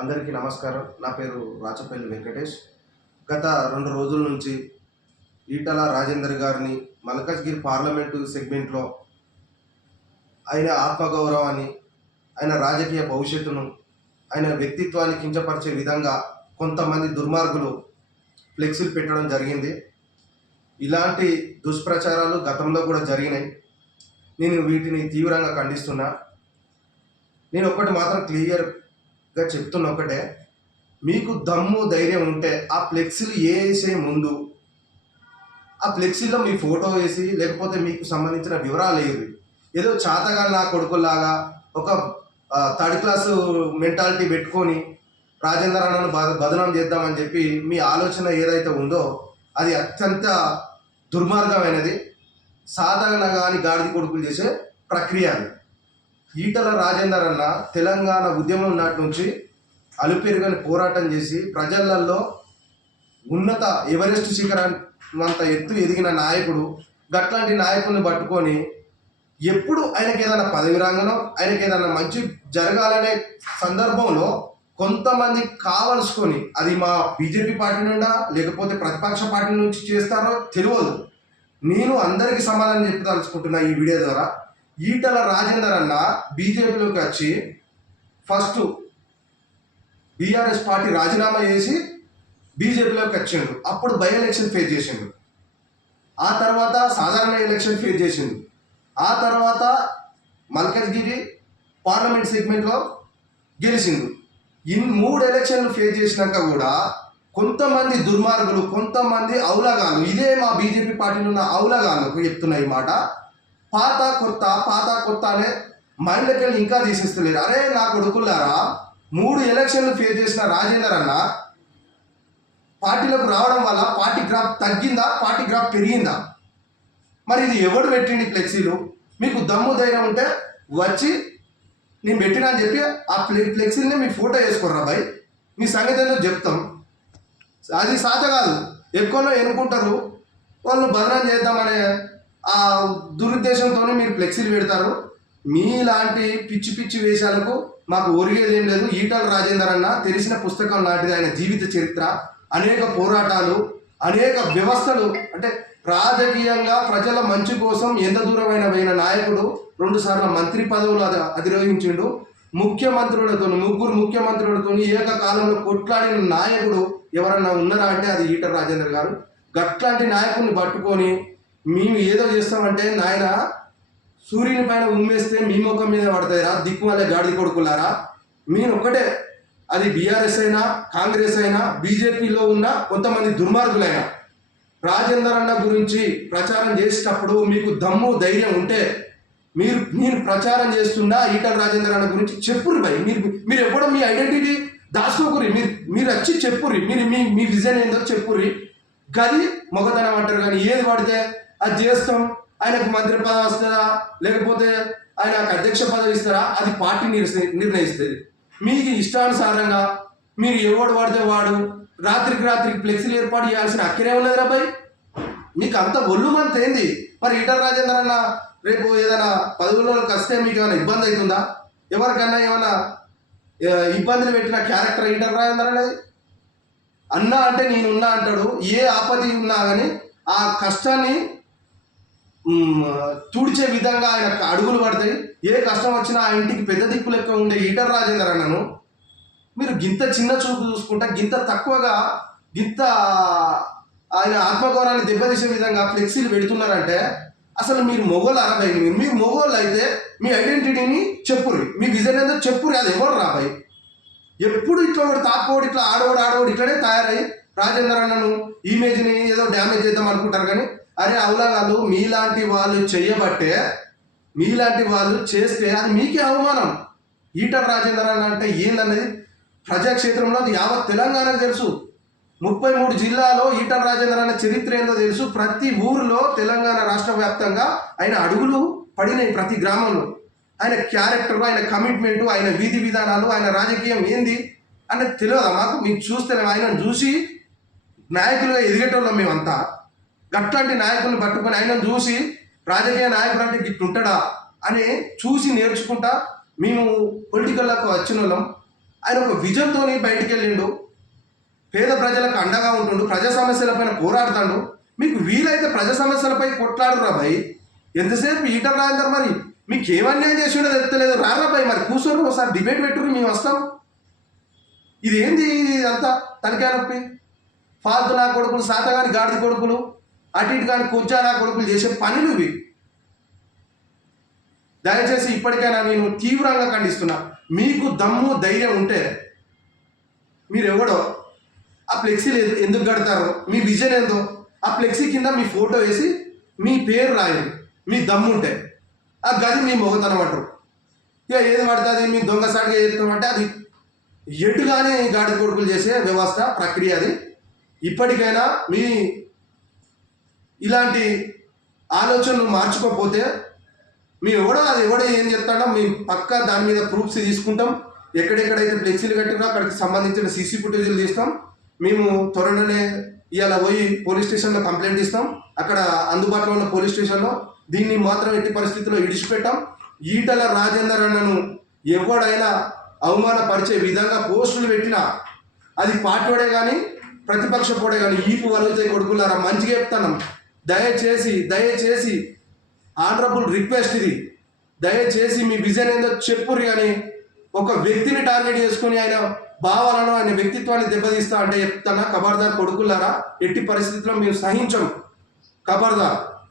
అందరికీ నమస్కారం. నా పేరు రాచపల్లి వెంకటేష్. గత 2 రోజుల నుంచి ఈటల రాజేందర్ గారిని మల్కాజ్గిరి పార్లమెంటు సెగ్మెంట్లో ఆయన ఆత్మగౌరవాన్ని, ఆయన రాజకీయ భవిష్యత్తును, ఆయన వ్యక్తిత్వాన్ని కించపరిచే విధంగా కొంతమంది దుర్మార్గులు ఫ్లెక్సీలు పెట్టడం జరిగింది. ఇలాంటి దుష్ప్రచారాలు గతంలో కూడా జరిగినాయి. నేను వీటిని తీవ్రంగా ఖండిస్తున్నా. నేను ఒక్కటి మాత్రం క్లియర్గా చెప్తున్న ఒకటే, మీకు దమ్ము ధైర్యం ఉంటే ఆ ఫ్లెక్సీలు వేసే ముందు ఆ ఫ్లెక్సీలో మీ ఫోటో వేసి, లేకపోతే మీకు సంబంధించిన వివరాలు వేయండి. ఏదో చాతగా నా కొడుకులాగా ఒక థర్డ్ క్లాసు మెంటాలిటీ పెట్టుకొని రాజేందర్ అన్నను బదనాం చేద్దామని చెప్పి మీ ఆలోచన ఏదైతే ఉందో అది అత్యంత దుర్మార్గమైనది. సాధారణ కానీ గాడిద కొడుకులు చేసే ప్రక్రియ అది. ఈటల రాజేందర్ అన్న తెలంగాణ ఉద్యమం నాటి నుంచి అలుపెరుగని పోరాటం చేసి ప్రజలలో ఉన్నత ఎవరెస్ట్ శిఖరాన్నంత ఎత్తు ఎదిగిన నాయకుడు. గట్లాంటి నాయకుల్ని పట్టుకొని ఎప్పుడు ఆయనకి ఏదైనా పదవి రాగానో, ఆయనకి ఏదైనా మంచి జరగాలనే సందర్భంలో కొంతమంది కావలసుకొని, అది మా బీజేపీ పార్టీ నుండా లేకపోతే ప్రతిపక్ష పార్టీ నుంచి చేస్తారో తెలియదు. నేను అందరికీ సమాధానం చెప్పదలుచుకుంటున్నా ఈ వీడియో ద్వారా. ఈటల రాజేందర్ అన్న బీజేపీలోకి వచ్చి ఫస్ట్ బీఆర్ఎస్ పార్టీ రాజీనామా చేసి బీజేపీలోకి వచ్చిండు. అప్పుడు బై ఎలక్షన్ ఫేస్ చేసిండు. ఆ తర్వాత సాధారణ ఎలక్షన్ ఫేస్ చేసిండు. ఆ తర్వాత మల్కాజ్గిరి పార్లమెంట్ సెగ్మెంట్లో గెలిచిండు. 3 ఎలక్షన్లు ఫేస్ చేసినాక కూడా కొంతమంది దుర్మార్గులు, కొంతమంది ఔలగాళ్ళు, ఇదే మా బీజేపీ పార్టీలో ఉన్న ఔలగాళ్ళకు చెప్తున్నా ఈ మాట, పాత కొత్త అనే మైండ్లోకి వెళ్ళి ఇంకా తీసేస్తలేరు. అరే నా కొడుకులారా, 3 ఎలక్షన్లు ఫేస్ చేసిన రాజేందర్ అన్న పార్టీలకు రావడం వల్ల పార్టీ గ్రాఫ్ తగ్గిందా, పార్టీ గ్రాఫ్ పెరిగిందా? మరి ఇది ఎవడు పెట్టిండి ఫ్లెక్సీలు? మీకు దమ్ము ధైర్యం ఉంటే వచ్చి నేను పెట్టినా అని చెప్పి ఆ ఫ్లెక్సీని మీ ఫోటో వేసుకోర్రా బాయ్, మీ సంగతి ఏందో చెప్తాం. అది సాధ కాదు, ఎక్కువలో ఎన్నుకుంటారు వాళ్ళు బదనాం చేద్దామనే ఆ దురుద్దేశంతో మీరు ఫ్లెక్సీలు పెడతారు. మీలాంటి పిచ్చి పిచ్చి వేషాలకు మాకు ఒరిగేది ఏం లేదు. ఈటల రాజేందర్ అన్న తెలిసిన పుస్తకం లాంటిది ఆయన జీవిత చరిత్ర, అనేక పోరాటాలు, అనేక వ్యవస్థలు, అంటే రాజకీయంగా ప్రజల మంచి కోసం ఎంత దూరమైన నాయకుడు. 2 సార్లు మంత్రి పదవులు అధిరోహించిండు. ముఖ్యమంత్రులతో 3 ముఖ్యమంత్రులతో ఏకకాలంలో కొట్లాడిన నాయకుడు ఎవరన్నా ఉన్నారా అంటే అది ఈటల రాజేందర్ గారు. గట్లాంటి నాయకుడిని పట్టుకొని మేము ఏదో చేస్తామంటే, నాయన సూర్యుని పైన ఉమ్మేస్తే మీ ముఖం మీద పడతాయిరా దిక్కుమాలే గాడిద కొడుకులారా. నేను ఒక్కటే, అది బీఆర్ఎస్ అయినా కాంగ్రెస్ అయినా బీజేపీలో ఉన్న కొంతమంది దుర్మార్గులైనా రాజేందర్ అన్న గురించి ప్రచారం చేసేటప్పుడు మీకు దమ్ము ధైర్యం ఉంటే నేను ప్రచారం చేస్తున్నా ఈటల రాజేందర్ అన్న గురించి చెప్పుర్రి భయ్. మీరు ఎప్పుడో మీ ఐడెంటిటీ దాచుకోకుర్రి, మీరు వచ్చి చెప్పుర్రి, మీరు మీ విజన్ ఏందో చెప్పుర్రి. గది మొగతనం అంటారు. కానీ ఏది పడితే అది చేస్తాం, ఆయనకు మంత్రి పదవి వస్తుందా లేకపోతే ఆయనకు అధ్యక్ష పదవి ఇస్తారా అది పార్టీ నిర్ణయిస్తుంది. మీకు ఇష్టానుసారంగా మీరు ఎవడు పడితే వాడు రాత్రికి ఫ్లెక్సీలు ఏర్పాటు చేయాల్సిన అక్కడే ఉన్నది రా భయ్. మీకు అంత ఒళ్ళు మంత ఏంది? మరి ఈటల రాజేందర్ అన్న రేపు ఏదైనా పదవుల్లోకి వస్తే మీకు ఏమైనా ఇబ్బంది అవుతుందా? ఎవరికన్నా ఏమైనా ఇబ్బందులు పెట్టిన క్యారెక్టర్ ఈటల రాజేందర్ అనేది? అన్నా అంటే నేనున్నా అంటాడు. ఏ ఆపద ఉన్నా కానీ ఆ కష్టాన్ని తుడిచే విధంగా ఆయన అడుగులు పడతాయి. ఏ కష్టం వచ్చినా ఆ ఇంటికి పెద్ద దిక్కు లెక్క ఉండే ఈటల రాజేందర్ అన్నను మీరు గింత చిన్న చూపు చూసుకుంటా, గింత తక్కువగా, గింత ఆయన ఆత్మగౌరవాన్ని దెబ్బతీసే విధంగా ఫ్లెక్సీలు పెడుతున్నారంటే అసలు మీరు మొగోళ్ళు అరవై. మీరు మొగోళ్ళు అయితే మీ ఐడెంటిటీని చెప్పుర్రి, మీ విజన్ ఏదో చెప్పుర్రి. అది ఎవరు రాబాయి? ఎప్పుడు ఇట్లా ఒకటి తాకపోడు, ఇట్లా ఆడోడు ఇట్లనే తయారై రాజేందర్ అన్నను ఇమేజ్ని ఏదో డ్యామేజ్ చేద్దాం అనుకుంటారు. కానీ అరే అవలాగాళ్ళు మీలాంటి వాళ్ళు చెయ్యబట్టే, మీలాంటి వాళ్ళు చేస్తే అది మీకే అవమానం. ఈటల రాజేందర్ అన్న అంటే ఏందన్నది ప్రజాక్షేత్రంలో యావత్ తెలంగాణకు తెలుసు. 33 జిల్లాలో ఈటల రాజేందర్ అన్న చరిత్ర ఏందో తెలుసు. ప్రతి ఊరిలో తెలంగాణ రాష్ట్ర వ్యాప్తంగా ఆయన అడుగులు పడినాయి. ప్రతి గ్రామంలో ఆయన క్యారెక్టర్, ఆయన కమిట్మెంటు, ఆయన వీధి విధానాలు, ఆయన రాజకీయం ఏంది అనేది తెలియదా మాకు? మీకు చూస్తే ఆయనను చూసి నాయకులుగా ఎదిగేటోళ్ళం మేమంతా. గట్లాంటి నాయకుల్ని పట్టుకొని ఆయనను చూసి రాజకీయ నాయకుడు అంటే గిట్టుంటాడా అని చూసి నేర్చుకుంటా మేము పొలిటికల్లోకి వచ్చిన వాళ్ళం. ఆయన ఒక విజన్తో బయటికి వెళ్ళిండు, పేద ప్రజలకు అండగా ఉంటుండు, ప్రజా సమస్యలపైన పోరాడుతాడు. మీకు వీలైతే ప్రజా సమస్యలపై కొట్లాడురా భయ్. ఎంతసేపు ఈటల రాజేందర్ మరి మీకు ఏం అన్యాయం చేసిండో తెలుస్తలేదు, రారా భయ్ మరి కూర్చొని ఒకసారి డిబేట్ పెట్టుర్రు, మేము వస్తాం. ఇదేంది ఇదంతా తనకే నొప్పి, ఫాల్తు నా కొడుకులు, శాతగాని గాడిద కొడుకులు, అటు ఇటు కానీ కొంచెం నా కొడుకులు చేసే పనులు ఇవి. దయచేసి ఇప్పటికైనా నేను తీవ్రంగా ఖండిస్తున్నా. మీకు దమ్ము ధైర్యం ఉంటే మీరు ఎవడో ఆ ఫ్లెక్సీలు ఎందుకు కడతారో, మీ విజన్ ఏందో ఆ ఫ్లెక్సీ కింద మీ ఫోటో వేసి మీ పేరు రాయండి. మీ దమ్ము ఉంటే ఆ గది మీ మొగతనం అంటారు. ఇక ఏది పడుతుంది మీ దొంగసాటిగా చేస్తామంటే అది ఎటుగానే గాడి కొడుకులు చేసే వ్యవస్థ ప్రక్రియ అది. ఇప్పటికైనా మీ ఇలాంటి ఆలోచనలు మార్చుకోకపోతే మీ ఎవడో అది ఎవడో ఏం చెప్తాడో మీ పక్క దాని మీద ప్రూఫ్స్ తీసుకుంటాం. ఎక్కడెక్కడైతే ఫ్లెక్సీలు కట్టినా అక్కడికి సంబంధించిన సీసీ ఫుటేజీలు తీస్తాం. మేము త్వరలోనే ఇవాళ పోయి పోలీస్ స్టేషన్లో కంప్లైంట్ ఇస్తాం. అక్కడ అందుబాటులో ఉన్న పోలీస్ స్టేషన్లో దీన్ని మాత్రం ఎట్టి పరిస్థితుల్లో ఇడిచిపెట్టాం. ఈటల రాజేందర్ అన్నను ఎవడైనా అవమానపరిచే విధంగా పోస్టులు పెట్టినా అది పార్టీడే కానీ ప్రతిపక్ష పోడే కానీ ఈపు వలుగుతాయి కొడుకులారా, మంచిగా చెప్తాను. దయచేసి ఆనరబుల్ రిక్వెస్ట్ ఇది, దయచేసి మీ విజన్ ఏందో చెప్పుర్రు. కానీ ఒక వ్యక్తిని టార్గెట్ చేసుకుని ఆయన భావాలను ఆయన వ్యక్తిత్వాన్ని దెబ్బతీస్తా అంటే చెప్తానా, ఖబర్దార్ కొడుకులారా, ఎట్టి పరిస్థితుల్లో మేము సహించం, ఖబర్దార్.